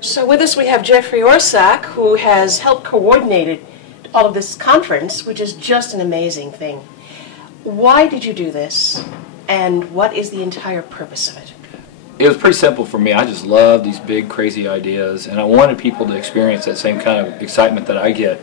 So with us we have Geoffrey Orsak, who has helped coordinate all of this conference, which is just an amazing thing. Why did you do this, and what is the entire purpose of it? It was pretty simple for me. I just love these big, crazy ideas, and I wanted people to experience that same kind of excitement that I get.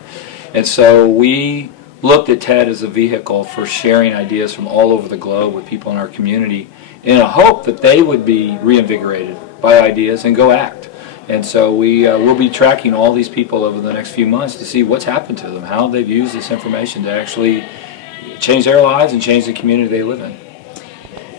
And so we looked at TED as a vehicle for sharing ideas from all over the globe with people in our community in a hope that they would be reinvigorated by ideas and go act. And so we'll be tracking all these people over the next few months to see what's happened to them, how they've used this information to actually change their lives and change the community they live in.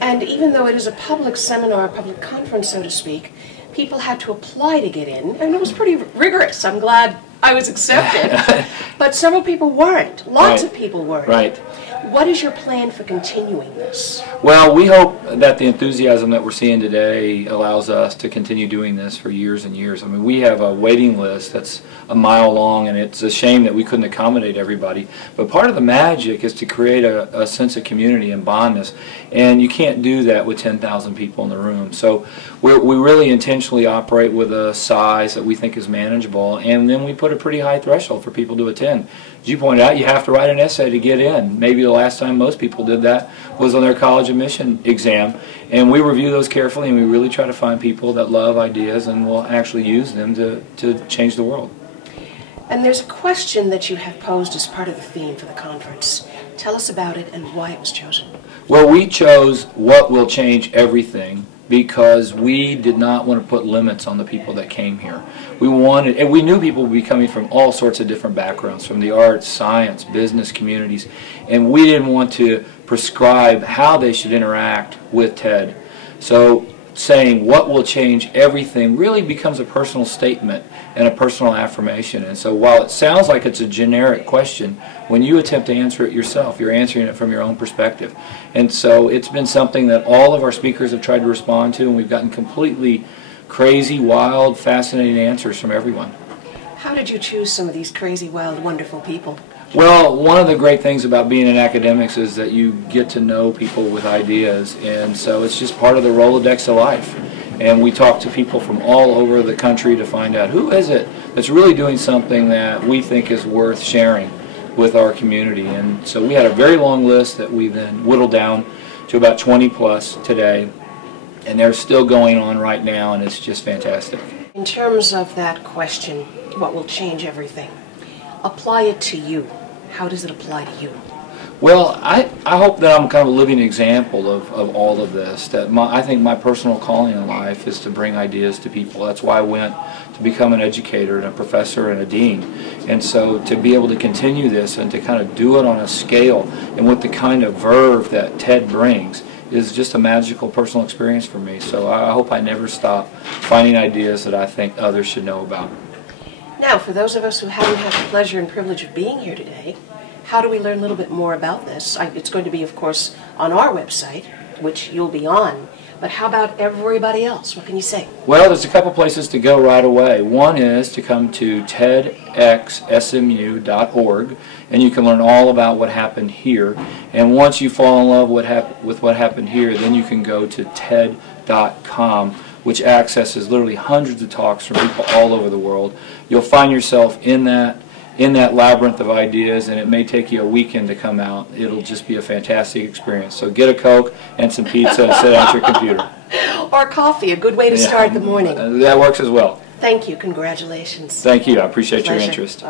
And even though it is a public seminar, a public conference, so to speak, people had to apply to get in, and it was pretty rigorous. I'm glad I was accepted. But several people weren't. Lots of people weren't. Right. What is your plan for continuing this? Well, we hope that the enthusiasm that we're seeing today allows us to continue doing this for years and years. I mean, we have a waiting list that's a mile long, and it's a shame that we couldn't accommodate everybody. But part of the magic is to create a sense of community and bondness, and you can't do that with 10,000 people in the room. So we really intentionally operate with a size that we think is manageable, and then we put a pretty high threshold for people to attend. As you pointed out, you have to write an essay to get in. Maybe the last time most people did that was on their college admission exam, and we review those carefully, and we really try to find people that love ideas and will actually use them to change the world. And there's a question that you have posed as part of the theme for the conference. Tell us about it and why it was chosen. Well, we chose what will change everything because we did not want to put limits on the people that came here. We wanted, and we knew people would be coming from all sorts of different backgrounds, from the arts, science, business communities, and we didn't want to prescribe how they should interact with TED. So saying what will change everything really becomes a personal statement and a personal affirmation. And so while it sounds like it's a generic question, when you attempt to answer it yourself, you're answering it from your own perspective. And so it's been something that all of our speakers have tried to respond to, and we've gotten completely crazy, wild, fascinating answers from everyone. How did you choose some of these crazy, wild, wonderful people? Well, one of the great things about being in academics is that you get to know people with ideas, and so it's just part of the Rolodex of life. And we talk to people from all over the country to find out who is it that's really doing something that we think is worth sharing with our community. And so we had a very long list that we then whittled down to about 20 plus today, and they're still going on right now, and it's just fantastic. In terms of that question, what will change everything? Apply it to you. How does it apply to you? Well, I hope that I'm kind of a living example of all of this. That I think my personal calling in life is to bring ideas to people. That's why I went to become an educator and a professor and a dean. And so to be able to continue this and to kind of do it on a scale and with the kind of verve that TED brings is just a magical personal experience for me. So I hope I never stop finding ideas that I think others should know about. Now, for those of us who haven't had the pleasure and privilege of being here today, how do we learn a little bit more about this? It's going to be, of course, on our website, which you'll be on, but how about everybody else? What can you say? Well, there's a couple places to go right away. One is to come to TEDxSMU.org, and you can learn all about what happened here. And once you fall in love with what happened here, then you can go to TED.com, which accesses literally hundreds of talks from people all over the world. You'll find yourself in that labyrinth of ideas, and it may take you a weekend to come out. It'll just be a fantastic experience. So get a Coke and some pizza and sit at your computer. Or coffee, a good way to start the morning. That works as well. Thank you. Congratulations. Thank you. I appreciate your interest.